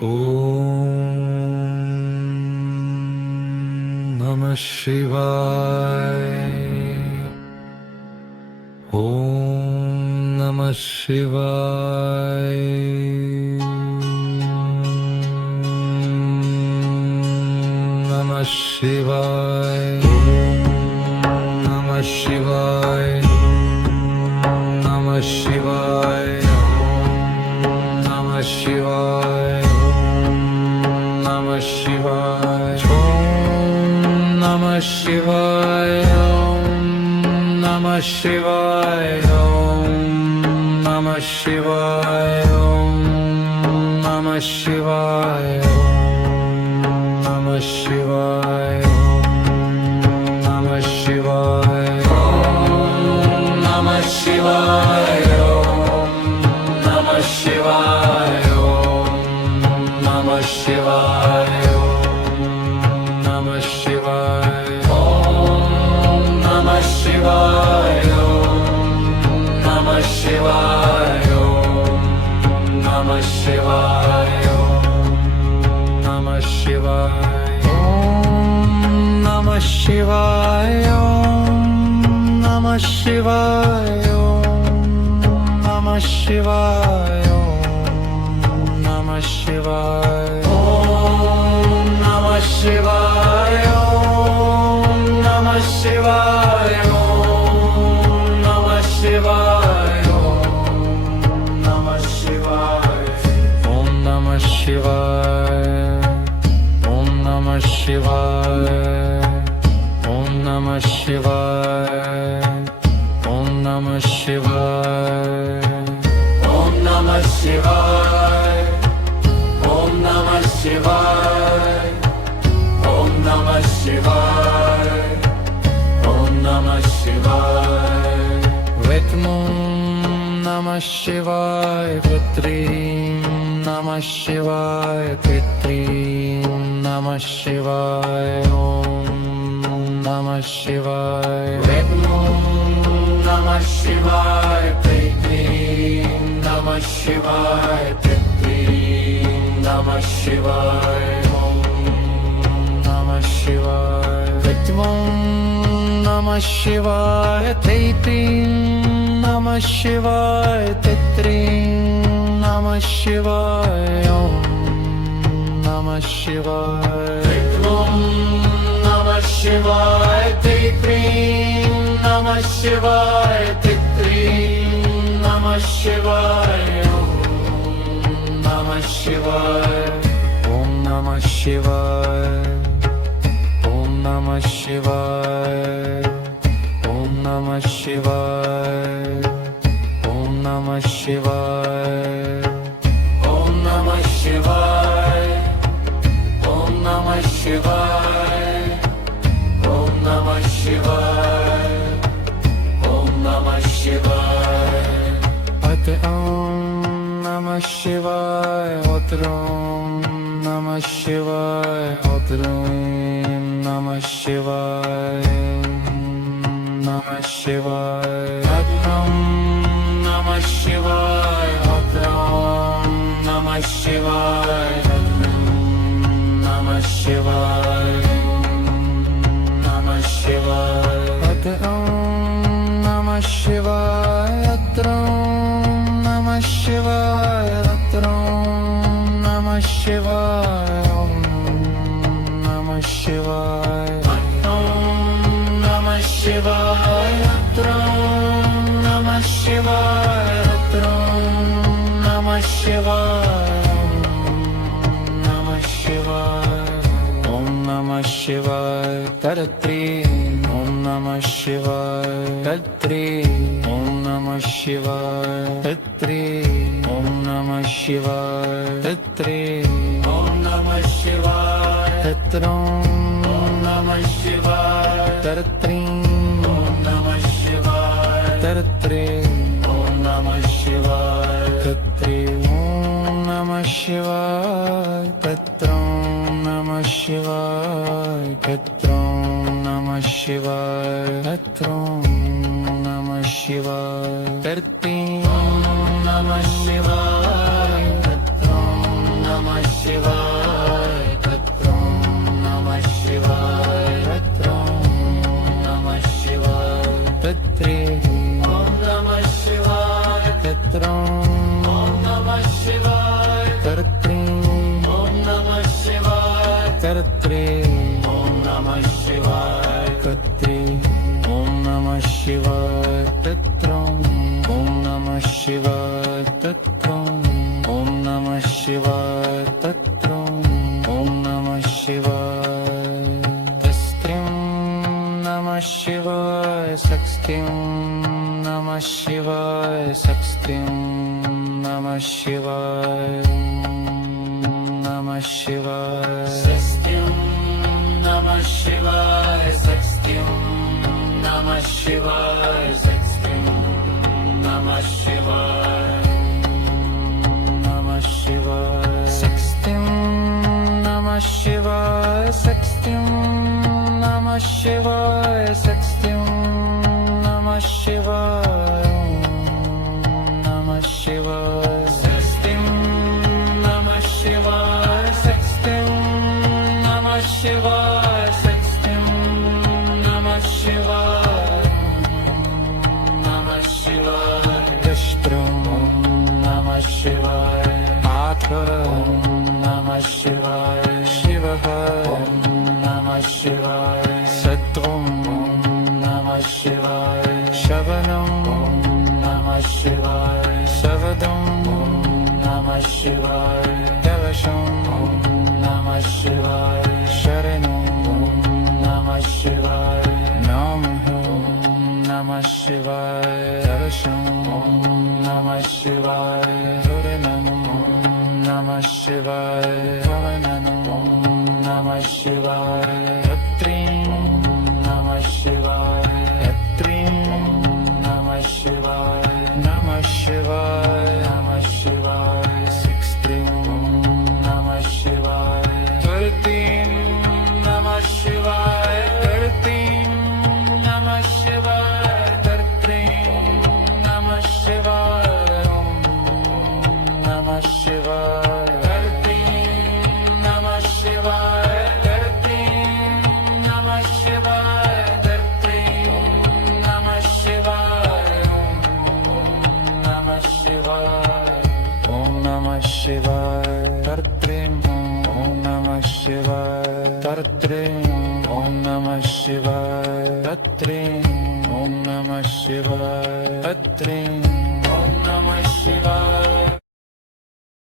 Om Namah Shivaya. Om Namah Shivaya. Namah Shivaya. Namah Shivaya. Namah Shivaya. Namah Shivaya. Namah Shivaya. Om Namah Shivaya. Namah Shivaya. Namah Shivaya. Namah Shivaya. Namah Shivaya. Namah Shivaya. Namah Shivaya. Namah Shivaya. Namah Shivaya. Namah Shivaya. Om Namah Shivaya. Namah Shivaya. Namah Shivaya. Namah Shivaya. Om Namah Shivaya. Namah Shivaya. Namah Shivaya. Namah Shivaya. Om Namah Shivaya. Namah Shivaya. Namah Shivaya. Namah Shivaya. Om Namah Shivaya. Om Namah Shivaya. Om Namah Shivaya. Om Namah Shivaya. Om Namah Shivaya. Om Namah Shivaya. Om Namah Shivaya. Om Namah Shivaya. Vetmum Namah Shivaya. Vetrim Namah Shivaya. Vetrim Namah Shivaya. Om Namah Shivaya. Vetmum Namah Shivaya. Vetrim Namah Shivaya. Vetrim Namah Shivaya. Om Namah Shivaya. Vetmum Namah Shivaya. Vetrim Namah Shivaya. Vetrim Namah Shivaya. Om Namah Shivaya. Vetmum Namah Shivaya. Vetrim Namah Shivaya. Vetrim Namah Shivaya. Om Namah Shivaya. Om Namah Shivaya. Om Namah Shivaya. Om Namah Shivaya. Om Namah Shivaya. Om Namah Shivaya. Om Namah Shivaya. Om Namah Shivaya. Om Namah Shivaya. Om Namah Shivaya. Om Namah Shivaya. Om Namah Shivaya. Namah Shivaya. Om Namah Shivaya. Om Namah Shivaya. Namah Shivaya. Namah Shivaya. Om Namah Shivaya. Om Namah Shivaya. Om Namah Shivaya. Om Namah Shivaya. Om Namah Shivaya. Om Namah Shivaya. Om Namah Shivaya. Om Namah Shivaya. Om Namah Shivaya. Taratri. Om Namah Shivaya. Tatri. Om Namah Shivaya. Tatri. Om Namah Shivaya. Tatri. Om Namah Shivaya. Tatram. Om Namah Shivaya. Taratri. Om Namah Shivaya. Taratri. Om Namah Shivaya. Tatri. Om Namah Shivaya. Tatram Namah Shivaya. Tatram Namah Shivaya. Tatram Namah Shivaya. Tatram Namah Shivaya. Tatram Namah Shivaya. शिवाय तत्रों नमः शिवाय तत्रों नमः शिवाय तत्रे ॐ नमः शिवाय तत्रों ॐ नमः शिवाय तत्रे ॐ नमः शिवाय तत्रे ॐ नमः शिवाय तत्रे ॐ नमः शिवाय तत्रों ॐ नमः शिवाय तत्रों ॐ नमः शिवाय तत्रों ॐ नमः शिवाय तस्त्रिं नमः शिवाय सक्स्तिं नमः शिवाय सक्स्तिं नमः शिवाय नमः शिवाय सक्स्तिं नमः शिवाय सक्स्तिं नमः शिवाय सक्स्तिं नमः शिवाय नमः शिवाय सक्स्तिं नमः शिवाय सक्स्तिं नमः शिवाय सक्स्तिं नमः शिवाय नमः शिवाय सक्स्तिं नमः शिवाय सक्स्तिं नमः शिवाय सक्स्तिं नमः शिवाय नमः शिवाय दष्ट्रं नमः शिवाय आठरं नमः शिवाय शिवः नमः शिवाय शत्रुं नमः शिवाय शवनं नमः शिवाय शवदं नमः शिवाय दवशं नमः शिवाय शरणं नमः शिवाय नमः नमः शिवाय दर्शं नमः शिवाय धुरणं नमः शिवाय भवनं नमः शिवाय धत्रीं नमः शिवाय धत्रीं नमः शिवाय नमः शिवाय नमः शिवाय सिक्स्त्रीं नमः शिवाय धरतीं नमः शिवाय धरतीं नमः शिवाय धरत्रीं नमः शिवाय नमः शिवाय धरतीं नमः शिवाय धरतीं नमः शिवाय धरत्रीं नमः शिवाय नमः शिवाय ॐ नमः शिवाय धरत्रीं ॐ नमः शिवाय धरत्रीं ॐ नमः शिवाय धरत्रीं ॐ नमः शिवाय धरत्रीं ॐ नमः शिवाय